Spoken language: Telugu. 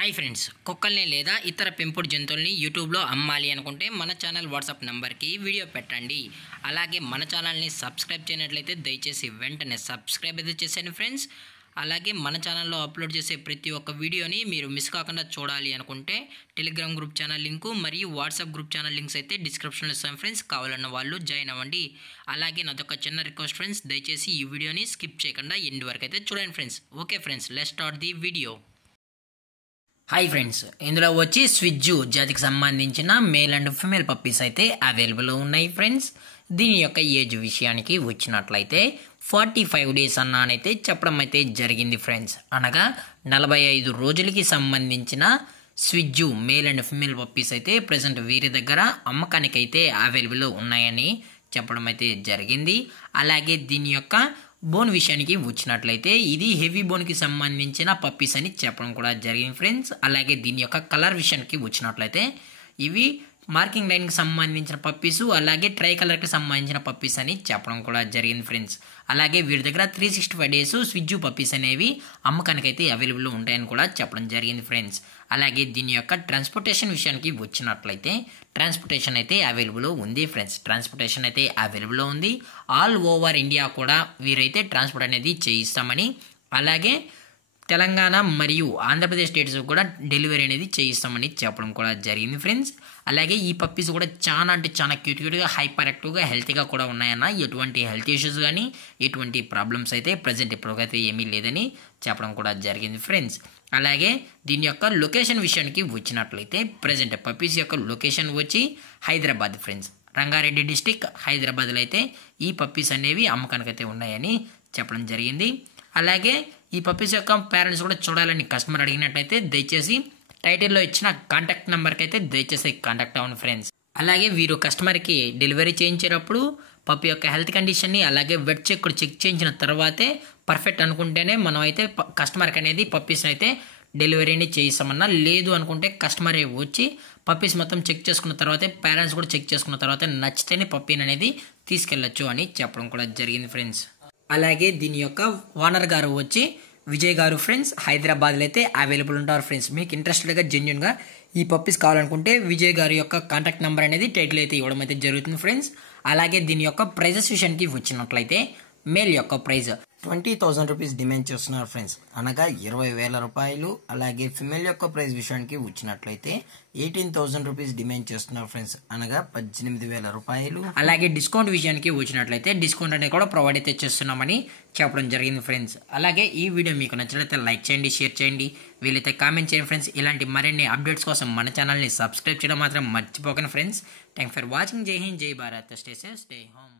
హాయ్ ఫ్రెండ్స్, కుక్కల్ని లేదా ఇతర పెంపుడు జంతువుల్ని యూట్యూబ్లో అమ్మాలి అనుకుంటే మన ఛానల్ వాట్సాప్ నెంబర్కి వీడియో పెట్టండి. అలాగే మన ఛానల్ని సబ్స్క్రైబ్ చేయనట్లయితే దయచేసి వెంటనే సబ్స్క్రైబ్ అయితే చేసేయండి ఫ్రెండ్స్. అలాగే మన ఛానల్లో అప్లోడ్ చేసే ప్రతి ఒక్క వీడియోని మీరు మిస్ కాకుండా చూడాలి అనుకుంటే టెలిగ్రామ్ గ్రూప్ ఛానల్ లింకు మరియు వాట్సాప్ గ్రూప్ ఛానల్ లింక్స్ అయితే డిస్క్రిప్షన్లో ఇస్తాం ఫ్రెండ్స్. కావాలన్న వాళ్ళు జాయిన్ అవ్వండి. అలాగే నాదొక చిన్న రిక్వెస్ట్ ఫ్రెండ్స్, దయచేసి ఈ వీడియోని స్కిప్ చేయకుండా ఎండ్ వరకు అయితే చూడండి friends. Okay friends, let's start the video. Hi friends, ఇందులో వచ్చి స్విజ్జు జాతికి సంబంధించిన మేల్ అండ్ ఫిమేల్ పప్పీస్ అయితే అవైలబుల్లో ఉన్నాయి ఫ్రెండ్స్. దీని యొక్క ఏజ్ విషయానికి వచ్చినట్లయితే 45 days అన్నానైతే చెప్పడం అయితే జరిగింది ఫ్రెండ్స్. అనగా 45 రోజులకి సంబంధించిన స్విజ్జు మేల్ అండ్ ఫిమేల్ పప్పీస్ అయితే ప్రజెంట్ వీరి దగ్గర అమ్మకానికి అయితే అవైలబుల్లో ఉన్నాయని చెప్పడం అయితే జరిగింది. అలాగే దీని యొక్క బోన్ విషయానికి వచ్చినట్లయితే ఇది హెవీ బోన్కి సంబంధించిన పప్పీస్ అని చెప్పడం కూడా జరిగింది ఫ్రెండ్స్. అలాగే దీని యొక్క కలర్ విషయానికి వచ్చినట్లయితే ఇవి మార్కింగ్ లైన్కి సంబంధించిన పప్పీసు, అలాగే ట్రై కలర్కి సంబంధించిన పప్పీస్ అని చెప్పడం కూడా జరిగింది ఫ్రెండ్స్. అలాగే వీరి దగ్గర 365 days స్విజ్జు పప్పీస్ అనేవి అమ్మకానికి అయితే అవైలబుల్లో ఉంటాయని కూడా చెప్పడం జరిగింది ఫ్రెండ్స్. అలాగే దీని యొక్క ట్రాన్స్పోర్టేషన్ విషయానికి వచ్చినట్లయితే ట్రాన్స్పోర్టేషన్ అయితే అవైలబుల్ ఉంది ఫ్రెండ్స్. ట్రాన్స్పోర్టేషన్ అయితే అవైలబుల్లో ఉంది. ఆల్ ఓవర్ ఇండియా కూడా వీరైతే ట్రాన్స్పోర్ట్ అనేది చేయిస్తామని, అలాగే తెలంగాణ మరియు ఆంధ్రప్రదేశ్ స్టేట్స్ కూడా డెలివరీ అనేది చేయిస్తామని చెప్పడం కూడా జరిగింది ఫ్రెండ్స్. అలాగే ఈ పప్పీస్ కూడా చాలా అంటే చాలా క్యూట్గా హైపర్ యాక్టివ్గా హెల్తీగా కూడా ఉన్నాయన్న. ఎటువంటి హెల్త్ ఇష్యూస్ కానీ ఎటువంటి ప్రాబ్లమ్స్ అయితే ప్రజెంట్ ఇప్పటికైతే ఏమీ లేదని చెప్పడం కూడా జరిగింది ఫ్రెండ్స్. అలాగే దీని యొక్క లొకేషన్ విషయానికి వచ్చినట్లయితే ప్రజెంట్ పప్పీస్ యొక్క లొకేషన్ వచ్చి హైదరాబాద్ ఫ్రెండ్స్. రంగారెడ్డి డిస్టిక్ హైదరాబాద్లో అయితే ఈ పప్పీస్ అనేవి అమ్మకానికి అయితే ఉన్నాయని చెప్పడం జరిగింది. అలాగే ఈ పప్పీస్ యొక్క పేరెంట్స్ కూడా చూడాలని కస్టమర్ అడిగినట్టయితే దయచేసి టైటిల్లో ఇచ్చిన కాంటాక్ట్ నెంబర్కి అయితే దయచేసి కాంటాక్ట్ అవ్వండి ఫ్రెండ్స్. అలాగే వీరు కస్టమర్కి డెలివరీ చేయించేటప్పుడు పప్పి యొక్క హెల్త్ కండిషన్ని అలాగే వెట్ చెక్ కూడా చెక్ చేయించిన తర్వాతే పర్ఫెక్ట్ అనుకుంటేనే మనం అయితే కస్టమర్కి అనేది పప్పీస్ని అయితే డెలివరీని చేయిస్తామన్నా. లేదు అనుకుంటే కస్టమరే వచ్చి పప్పీస్ మొత్తం చెక్ చేసుకున్న తర్వాతే పేరెంట్స్ కూడా చెక్ చేసుకున్న తర్వాత నచ్చితేనే పప్పీని అనేది తీసుకెళ్ళచ్చు అని చెప్పడం కూడా జరిగింది ఫ్రెండ్స్. అలాగే దీని యొక్క ఓనర్ గారు వచ్చి విజయ్ గారు ఫ్రెండ్స్ హైదరాబాద్లో అయితే అవైలబుల్ ఉంటారు ఫ్రెండ్స్. మీకు ఇంట్రెస్టెడ్గా జెన్యున్గా ఈ పప్పీస్ కావాలనుకుంటే విజయ్ గారి యొక్క కాంటాక్ట్ నెంబర్ అనేది టైటిల్ అయితే ఇవ్వడం అయితే జరుగుతుంది ఫ్రెండ్స్. అలాగే దీని యొక్క ప్రైజెస్ విషయానికి వచ్చినట్లయితే మేల్ యొక్క ప్రైజ్ 20,000 రూపీస్ డిమాండ్ చేస్తున్నారు ఫ్రెండ్స్, అనగా 20,000 రూపాయలు. అలాగే ఫిమేల్ యొక్క ప్రైజ్ విషయానికి వచ్చినట్లయితే 18,000 రూపీస్ డిమాండ్ చేస్తున్నారు ఫ్రెండ్స్, అనగా 18,000 రూపాయలు. అలాగే డిస్కౌంట్ విషయానికి వచ్చినట్లయితే డిస్కౌంట్ అనేది కూడా ప్రొవైడ్ అయితే చేస్తున్నామని చెప్పడం జరిగింది ఫ్రెండ్స్. అలాగే ఈ వీడియో మీకు నచ్చినట్లయితే లైక్ చేయండి, షేర్ చేయండి, వీలైతే కామెంట్ చేయండి ఫ్రెండ్స్. ఇలాంటి మరిన్ని అప్డేట్స్ కోసం మన ఛానల్ని సబ్స్క్రైబ్ చేయడం మాత్రం మర్చిపోకండి ఫ్రెండ్స్. Thanks for watching. జై హింద్, జై Bharat, stay safe, stay home.